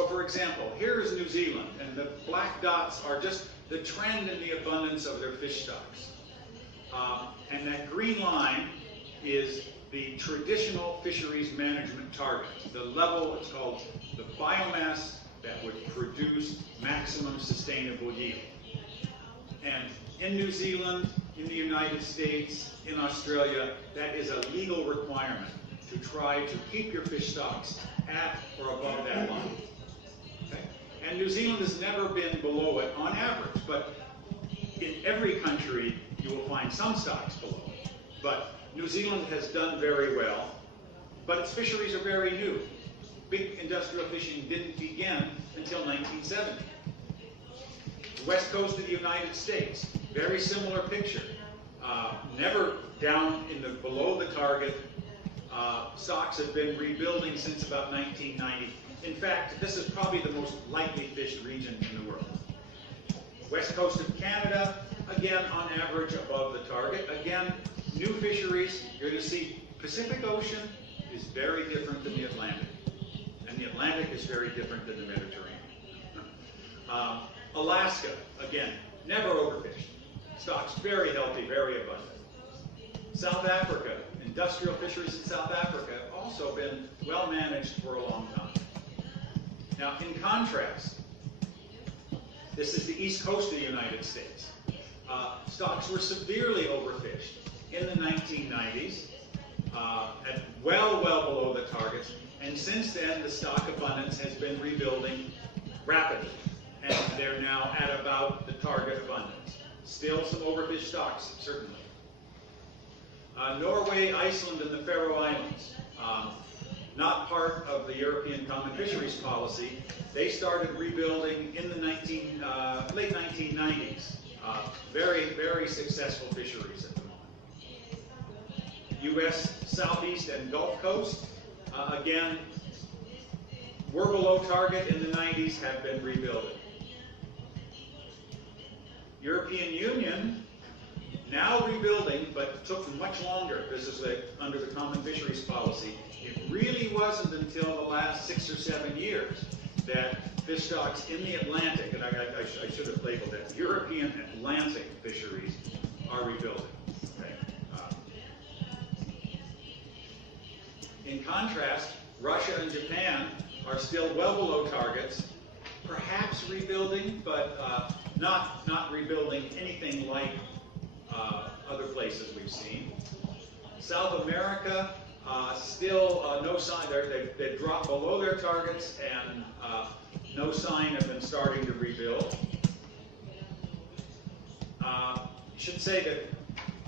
So for example, here is New Zealand, and the black dots are just the trend in the abundance of their fish stocks. And that green line is the traditional fisheries management target, the level, it's called the biomass that would produce maximum sustainable yield. And in New Zealand, in the United States, in Australia, that is a legal requirement to try to keep your fish stocks at or above that line. Okay? And New Zealand has never been below it on average, but in every country you will find some stocks below it. But New Zealand has done very well, but its fisheries are very new. Big industrial fishing didn't begin until 1970. The west coast of the United States, very similar picture. Never down in the below the target. Stocks have been rebuilding since about 1990. In fact, this is probably the most lightly fished region in the world. West coast of Canada, again on average above the target. Again, new fisheries. You're going to see Pacific Ocean is very different than the Atlantic. And the Atlantic is very different than the Mediterranean. Alaska, again, never overfished. Stocks very healthy, very abundant. South Africa, industrial fisheries in South Africa have also been well managed for a long time. Now, in contrast, this is the east coast of the United States. Stocks were severely overfished in the 1990s, at well below the targets, and since then the stock abundance has been rebuilding rapidly, and they're now at about the target abundance. Still some overfished stocks, certainly. Norway, Iceland, and the Faroe Islands, not part of the European Common Fisheries Policy. They started rebuilding in the late 1990s. Very successful fisheries at the moment. U.S. Southeast and Gulf Coast, again, were below target in the 90s, have been rebuilding. European Union, now rebuilding, but took much longer. This is under the Common Fisheries Policy. It really wasn't until the last 6 or 7 years that fish stocks in the Atlantic, and I should have labeled that, European Atlantic fisheries are rebuilding. Okay. In contrast, Russia and Japan are still well below targets, perhaps rebuilding, but not rebuilding anything like other places we've seen. South America, still no sign. They've dropped below their targets, and no sign of them starting to rebuild. I should say that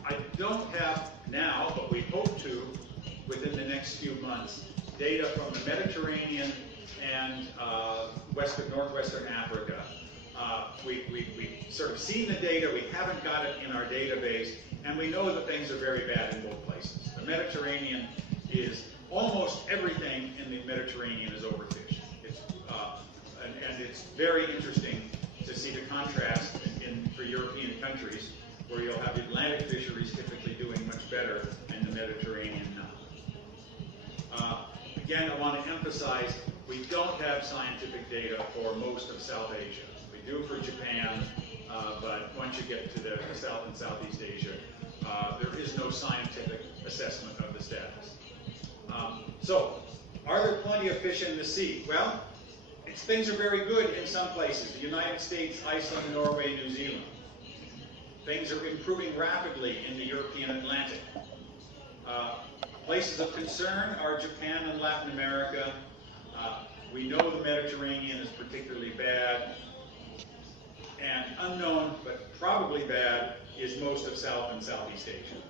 I don't have now, but we hope to, within the next few months, data from the Mediterranean and northwestern Africa. We've sort of seen the data, we haven't got it in our database, and we know that things are very bad in both places. The Mediterranean is, almost everything in the Mediterranean is overfished. And it's very interesting to see the contrast for European countries, where you'll have the Atlantic fisheries typically doing much better and the Mediterranean not. Again, I want to emphasize, we don't have scientific data for most of South Asia. We do for Japan, but once you get to the South and Southeast Asia, there is no scientific assessment of the status. So, are there plenty of fish in the sea? Well, things are very good in some places. The United States, Iceland, Norway, New Zealand. Things are improving rapidly in the European Atlantic. Places of concern are Japan and Latin America. We know the Mediterranean is particularly bad. And unknown, but probably bad, is most of South and Southeast Asia.